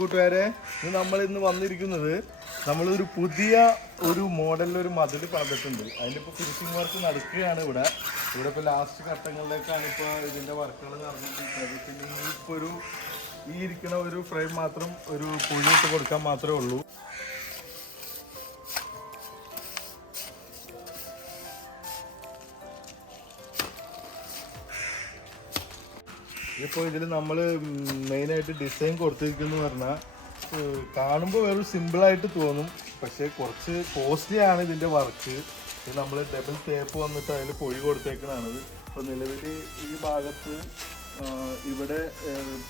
കൂട്ടുകാരെ. ഇന്ന് നമ്മൾ ഇന്ന് വന്നിരിക്കുന്നത് നമ്മളൊരു പുതിയ ഒരു മോഡലിൽ ഒരു മതിൽ പണിതിട്ടുണ്ട്. അതിന്റെ ഇപ്പോൾ ഫിനിഷിംഗ് വർക്ക് നടക്കുകയാണ് ഇവിടെ. ഇവിടെ ഇപ്പോൾ ലാസ്റ്റ് ഘട്ടങ്ങളിലേക്കാണ് ഇപ്പോൾ ഇതിന്റെ വർക്കുകൾ നടന്നുകൊണ്ടിരിക്കുന്നത് പിന്നെ ഇപ്പോൾ ഒരു ഈ ഇരിക്കുന്ന ഒരു ഫ്രെയിം മാത്രം ഒരു പുഴിയിട്ട് കൊടുക്കാൻ മാത്രമേ ഉള്ളൂ. ഇപ്പോൾ ഇതിൽ നമ്മൾ മെയിനായിട്ട് ഡിസൈൻ കൊടുത്തിരിക്കുന്നു പറഞ്ഞാൽ കാണുമ്പോൾ വെറും സിമ്പിളായിട്ട് തോന്നും. പക്ഷേ കുറച്ച് കോസ്റ്റ്ലി ആണ് ഇതിന്റെ വർക്ക് ഇത് നമ്മൾ ഡബിൾ ടേപ്പ് വന്നിട്ട് അതിൽ പൊഴി കൊടുത്തേക്കുന്നതാണിത് അപ്പോൾ നിലവിൽ ഈ ഭാഗത്ത് ഇവിടെ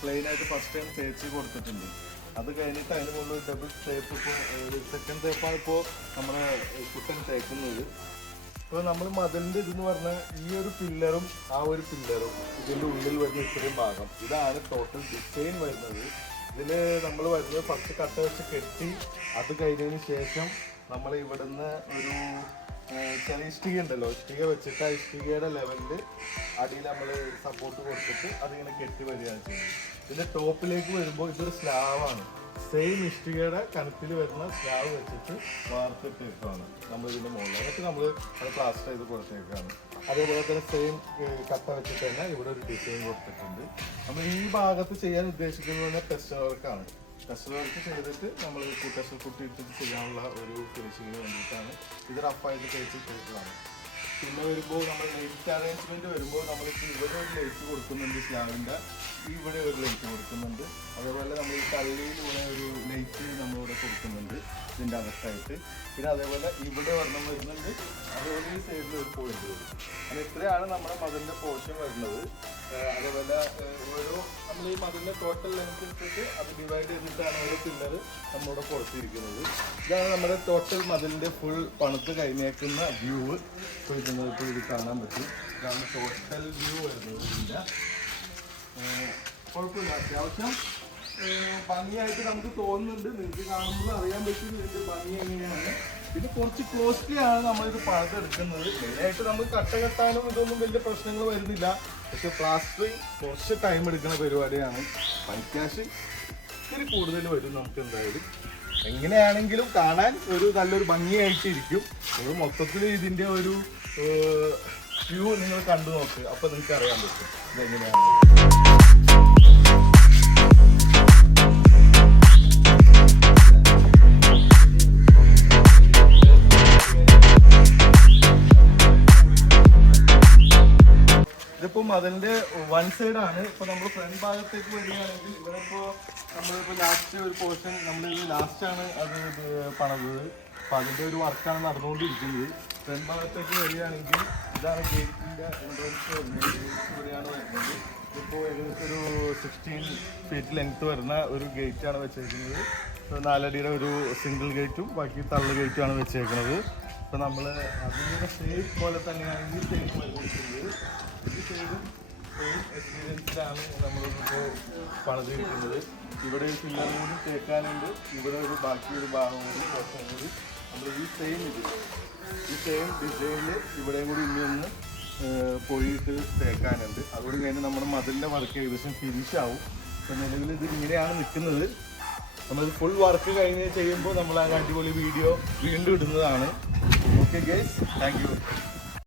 പ്ലെയിനായിട്ട് ഫസ്റ്റ് ടൈം തേച്ച് കൊടുത്തിട്ടുണ്ട്. അത് കഴിഞ്ഞിട്ട് അതിന് മുകളിൽ ഡബിൾ ടേപ്പ് ഇപ്പോൾ സെക്കൻഡ് ടേപ്പാണ് ഇപ്പോൾ നമ്മുടെ കുട്ടൻ തേക്കുന്നത്. ഇപ്പോൾ നമ്മൾ മതിലിന്റെ ഇതെന്ന് പറഞ്ഞ ഈ ഒരു പില്ലറും ആ ഒരു പില്ലറും ഇതിന്റെ ഉള്ളിൽ വരുന്ന ഇത്രയും ഭാഗം. ഇതാണ് ടോട്ടൽ ഡിസൈൻ വരുന്നത്. ഇതിൽ നമ്മൾ വരുന്നത് ഫസ്റ്റ് കട്ട വെച്ച് കെട്ടി അത് കഴിഞ്ഞതിന് ശേഷം നമ്മൾ ഇവിടുന്ന് ഒരു ചെറിയ ഇഷ്ടിക ഉണ്ടല്ലോ. ഇഷ്ടിക വെച്ചിട്ട് ആ ഇഷ്ടികയുടെ ലെവലിൽ അടിയിൽ നമ്മൾ സപ്പോർട്ട് കൊടുത്തിട്ട് അതിങ്ങനെ കെട്ടി വരികയാണ് ചെയ്യുന്നത്. ഇതിന്റെ ടോപ്പിലേക്ക് വരുമ്പോൾ ഇതൊരു സ്ലാവാണ് സെയിം ഇഷ്ടികയുടെ കണത്തിൽ വരുന്ന സ്ലാവ് വെച്ചിട്ട് വാർത്തിട്ടിട്ടാണ് നമ്മൾ ഇതിന്റെ മുകളിൽ. എന്നിട്ട് നമ്മൾ അത് പ്ലാസ്റ്റർ ചെയ്ത് കൊടുത്തേക്കാണ്. അതേപോലെ തന്നെ സെയിം കട്ട വെച്ചിട്ട് തന്നെ ഇവിടെ ഒരു ഡിസൈൻ കൊടുത്തിട്ടുണ്ട്. നമ്മൾ ഈ ഭാഗത്ത് ചെയ്യാൻ ഉദ്ദേശിക്കുന്നത് തന്നെ ടെസ്റ്റ് വർക്കാണ് ടെസ്റ്റ് വർക്ക് ചെയ്തിട്ട് നമ്മൾ ടെസ്റ്റ് കുട്ടി ഇട്ടിട്ട് ചെയ്യാനുള്ള ഒരു ഫിനിഷിങ്ങിന് വേണ്ടിയിട്ടാണ് ഇത് റഫായിട്ട് തേച്ചിട്ടേക്കാണ് പിന്നെ വരുമ്പോൾ നമ്മൾ ലൈറ്റ് അറേഞ്ച്മെന്റ് വരുമ്പോൾ നമ്മൾക്ക് ഇവിടെ ഒരു ലൈറ്റ് കൊടുക്കുന്നുണ്ട് സ്ലാബിന്റെ. ഇവിടെ ഒരു ലൈറ്റ് കൊടുക്കുന്നുണ്ട്. അതേപോലെ നമ്മൾ ഈ കള്ളിയിൽ ഇവിടെ ഒരു ലൈറ്റ് നമ്മളിവിടെ കൊടുക്കുന്നുണ്ട് ഇതിന്റെ അകത്തായിട്ട്. പിന്നെ അതേപോലെ ഇവിടെ ഒരെണ്ണം വരുന്നുണ്ട്. അതേപോലെ ഈ സൈഡിൽ ഒരു പോയിന്റ് വരും. അങ്ങനെ ഇത്രയാണ് നമ്മുടെ മതിലിന്റെ പോർഷൻ വരുന്നത്. അതേപോലെ ഓരോ നമ്മൾ അതിന്റെ ടോട്ടൽ ലെങ്ത് എടുത്തിട്ട് അത് ഡിവൈഡ് ചെയ്തിട്ടാണ് ഓരോ പില്ലർ നമ്മളിവിടെ കൊടുത്തിരിക്കുന്നത്. ഇതാണ് നമ്മുടെ ടോട്ടൽ മതിലിന്റെ ഫുൾ പണത്ത് കഴിഞ്ഞേക്കുന്ന വ്യൂ ഇപ്പോൾ ഇപ്പോൾ ഇത് കാണാൻ പറ്റും. ഇതാണ് ടോട്ടൽ വ്യൂ വരുന്നത് ഇതിന്റെ. കുഴപ്പമില്ല. അത്യാവശ്യം ഭംഗിയായിട്ട് നമുക്ക് തോന്നുന്നുണ്ട്. നിങ്ങൾക്ക് കാണുമ്പോൾ അറിയാൻ പറ്റും ഇതിന്റെ ഭംഗി എങ്ങനെയാണ്. ഇത് കുറച്ച് കോസ്റ്റ്ലി ആണ് നമ്മളിത് എടുക്കുന്നത് മെയിനായിട്ട് നമ്മൾ കട്ട കെട്ടാനും ഇതൊന്നും വലിയ പ്രശ്നങ്ങൾ വരുന്നില്ല. പക്ഷെ പ്ലാസ്റ്ററിങ് കുറച്ച് ടൈം എടുക്കുന്ന പരിപാടിയാണ്. പണിക്കാശ് ഇത്തിരി കൂടുതൽ വരും നമുക്ക് എന്തായാലും. എങ്ങനെയാണെങ്കിലും കാണാൻ ഒരു നല്ലൊരു ഭംഗിയായിട്ട് ഇരിക്കും ഒരു മൊത്തത്തിൽ ഇതിന്റെ ഒരു വ്യൂ നിങ്ങൾ കണ്ടു നോക്ക്. അപ്പോൾ നിങ്ങൾക്ക് അറിയാൻ പറ്റും. ഇതെങ്ങനെയാണ് മതിലിന്റെ വൺ സൈഡ് ആണ്. ഇപ്പൊ നമ്മൾ ഫ്രണ്ട് ഭാഗത്തേക്ക് വരികയാണെങ്കിൽ ഇവിടെ ഇപ്പോ നമ്മളിപ്പോ ലാസ്റ്റ് ഒരു പോർഷൻ നമ്മൾ ഈ ലാസ്റ്റ് ആണ് അത് പണത് അപ്പൊ അതിന്റെ ഒരു വർക്കാണ് നടന്നുകൊണ്ടിരിക്കുന്നത്. ഫ്രണ്ട് ഭാഗത്തേക്ക് വരികയാണെങ്കിൽ ഇതാണ് ഗേറ്റിന്റെ എൻട്രൻസ് വരുന്നത്. ഇപ്പോൾ ഏകദേശം ഒരു സിക്സ്റ്റീൻ ഫീറ്റ് ലെങ്ത് വരുന്ന ഒരു ഗേറ്റ് ആണ് വെച്ചേക്കുന്നത്. നാലടിയുടെ ഒരു സിംഗിൾ ഗേറ്റും ബാക്കി തള്ളു ഗേറ്റും ആണ് വെച്ചേക്കുന്നത്. ഇപ്പൊ നമ്മൾ അതിന്റെ സേഫ് പോലെ തന്നെയാണ് ഈ സൈഡും സെയിം എക്സ്പീരിയൻസിലാണ് നമ്മളിപ്പോൾ പണിതിരിക്കുന്നത് ഇവിടെ ഒരു പില്ലർ കൂടി തേക്കാനുണ്ട് ഇവിടെ ഒരു ബാക്കിയൊരു ഭാഗം കൂടി കുറച്ചും കൂടി നമ്മൾ ഈ സെയിം ഇത് ഈ സെയിം ഡിസൈനിൽ ഇവിടെയും കൂടി ഇനി ഒന്ന് പോയിട്ട് തേക്കാനുണ്ട് അതുകൊണ്ട് കഴിഞ്ഞ് നമ്മുടെ മതിലിന്റെ വർക്ക് ഏകദേശം ഫിനിഷ് ആവും ഇപ്പം നിലവിൽ ഇത് ഇങ്ങനെയാണ് നിൽക്കുന്നത് നമ്മൾ ഫുൾ വർക്ക് കഴിഞ്ഞ് ചെയ്യുമ്പോൾ നമ്മൾ ആ അടിപൊളി വീഡിയോ വീണ്ടും ഇടുന്നതാണ് ഓക്കെ ഗേസ് താങ്ക്